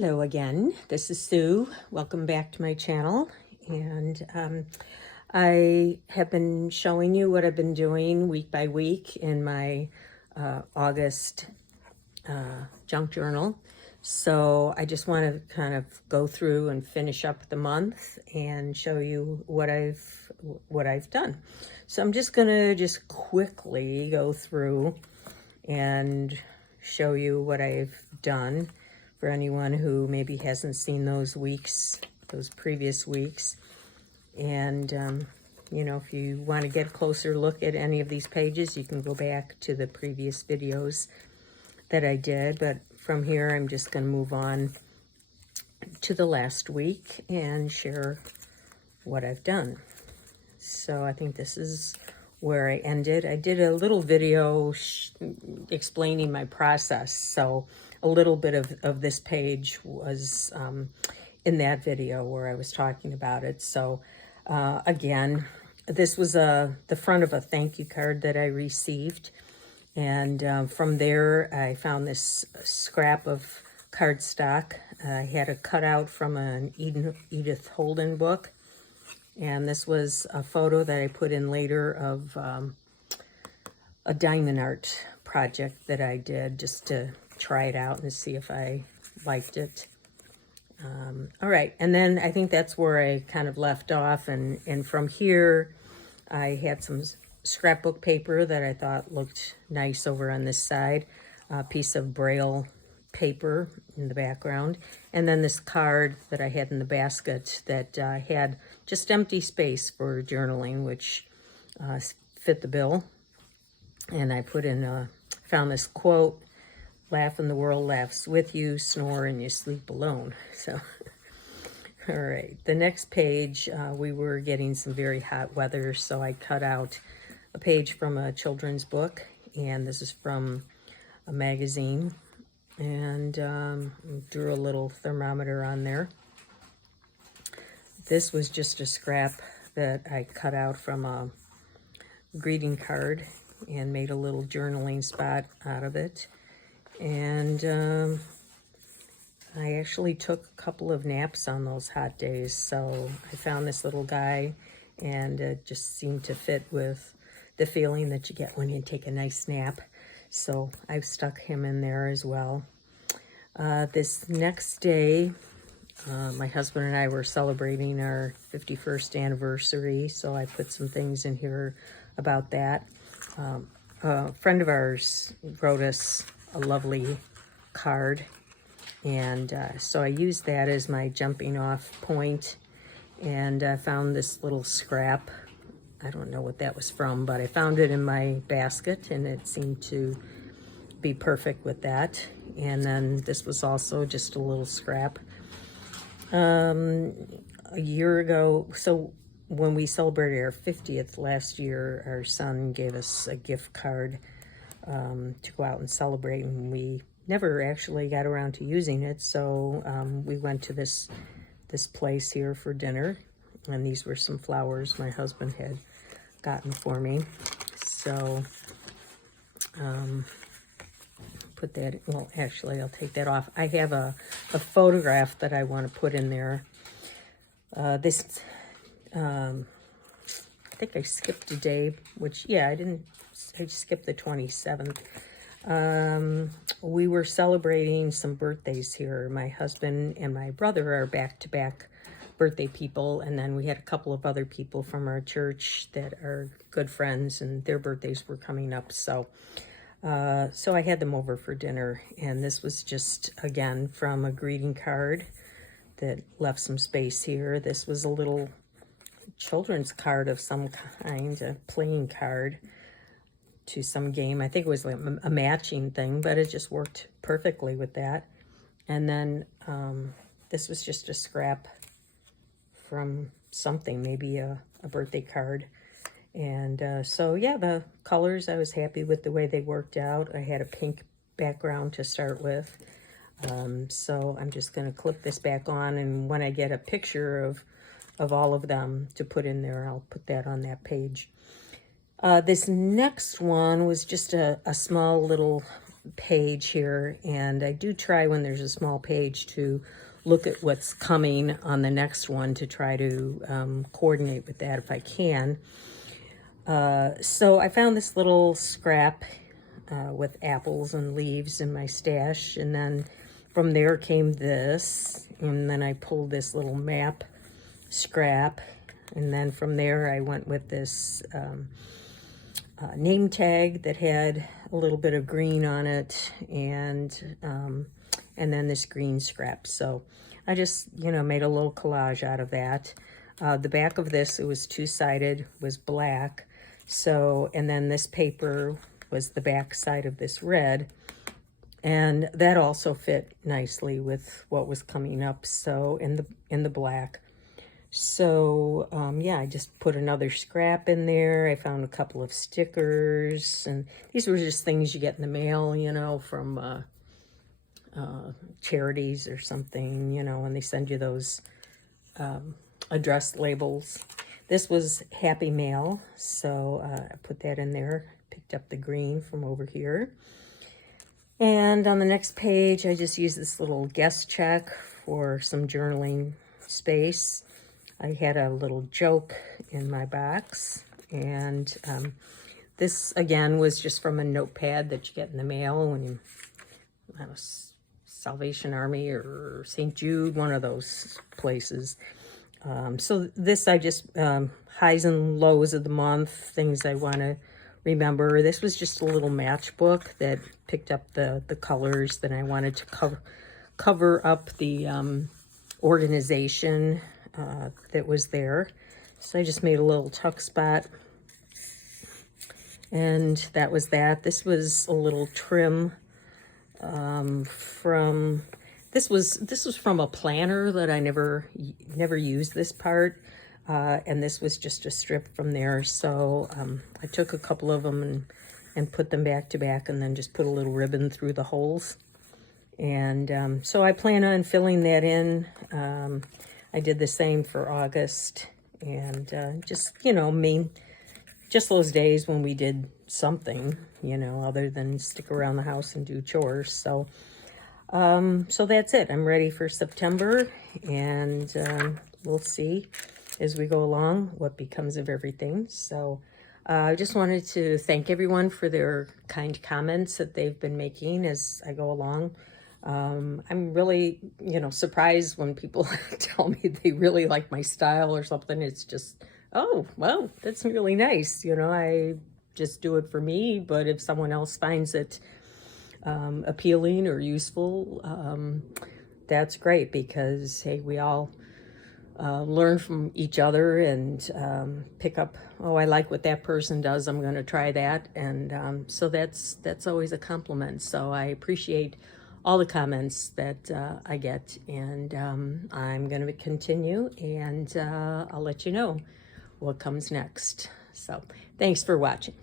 Hello again, this is Sue. Welcome back to my channel. And I have been showing you what I've been doing week by week in my August junk journal. So I just want to kind of go through and finish up the month and show you what I've done. So I'm just gonna quickly go through and show you what I've done for anyone who maybe hasn't seen those previous weeks. And, you know, if you want to get a closer look at any of these pages, you can go back to the previous videos that I did. But from here, I'm just going to move on to the last week and share what I've done. So I think this is where I ended. I did a little video explaining my process. So a little bit of this page was in that video where I was talking about it. So again, this was the front of a thank you card that I received. And from there, I found this scrap of cardstock. I had a cutout from an Edith Holden book. And this was a photo that I put in later of a diamond art project that I did just to try it out and see if I liked it. All right, and then I think that's where I kind of left off. And from here, I had some scrapbook paper that I thought looked nice over on this side, a piece of Braille paper in the background, and then this card that I had in the basket that had just empty space for journaling, which fit the bill. And I put in, found this quote, "Laugh and the world laughs with you, snore and you sleep alone." So, all right, the next page, we were getting some very hot weather, so I cut out a page from a children's book, and this is from a magazine, and drew a little thermometer on there. This was just a scrap that I cut out from a greeting card and made a little journaling spot out of it. And I actually took a couple of naps on those hot days. So I found this little guy, and it just seemed to fit with the feeling that you get when you take a nice nap. So I've stuck him in there as well. This next day, my husband and I were celebrating our 51st anniversary, so I put some things in here about that. A friend of ours wrote us a lovely card, and so I used that as my jumping off point, and I found this little scrap. I don't know what that was from, but I found it in my basket, and it seemed to be perfect with that. And then this was also just a little scrap. A year ago, so when we celebrated our 50th last year, our son gave us a gift card to go out and celebrate, and we never actually got around to using it. So we went to this place here for dinner, and these were some flowers my husband had gotten for me. So put that, well, actually I'll take that off. I have a photograph that I want to put in there. I think I skipped a day, which, yeah, I skipped the 27th. We were celebrating some birthdays here. My husband and my brother are back-to-back birthday people, and then we had a couple of other people from our church that are good friends, and their birthdays were coming up. So I had them over for dinner, and this was just, again, from a greeting card that left some space here. This was a little children's card of some kind, a playing card to some game. I think it was like a matching thing, but it just worked perfectly with that. And then this was just a scrap from something, maybe a birthday card. And so, yeah, the colors, I was happy with the way they worked out. I had a pink background to start with. So I'm just going to clip this back on, and when I get a picture of all of them to put in there, I'll put that on that page. This next one was just a small little page here, and I do try when there's a small page to look at what's coming on the next one to try to coordinate with that if I can. So I found this little scrap with apples and leaves in my stash, and then from there came this, and then I pulled this little map scrap, and then from there I went with this name tag that had a little bit of green on it, and then this green scrap. So I just, made a little collage out of that. The back of this, it was two-sided, was black. So, and then this paper was the back side of this red. And that also fit nicely with what was coming up, so in the black. So, yeah, I just put another scrap in there. I found a couple of stickers, and these were just things you get in the mail, from charities or something, and they send you those address labels. This was Happy Mail, so I put that in there, picked up the green from over here. And on the next page, I just used this little guest check for some journaling space. I had a little joke in my box, and this, again, was just from a notepad that you get in the mail when you have Salvation Army or St. Jude, one of those places. So this, I just, highs and lows of the month, things I want to remember. This was just a little matchbook that picked up the colors that I wanted to cover up the organization that was there. So I just made a little tuck spot, and that was that. This was a little trim from this was from a planner that I never used this part, and this was just a strip from there. So I took a couple of them and put them back to back, and then just put a little ribbon through the holes. And so I plan on filling that in. I did the same for August, and just, just those days when we did something, other than stick around the house and do chores. So, so that's it. I'm ready for September, and we'll see as we go along what becomes of everything. So I just wanted to thank everyone for their kind comments that they've been making as I go along. I'm really, surprised when people tell me they really like my style or something. It's just, oh, well, that's really nice. I just do it for me, but if someone else finds it appealing or useful, that's great, because, hey, we all learn from each other and pick up, oh, I like what that person does, I'm going to try that. And so that's always a compliment. So I appreciate all the comments that I get, and I'm going to continue, and I'll let you know what comes next. So thanks for watching.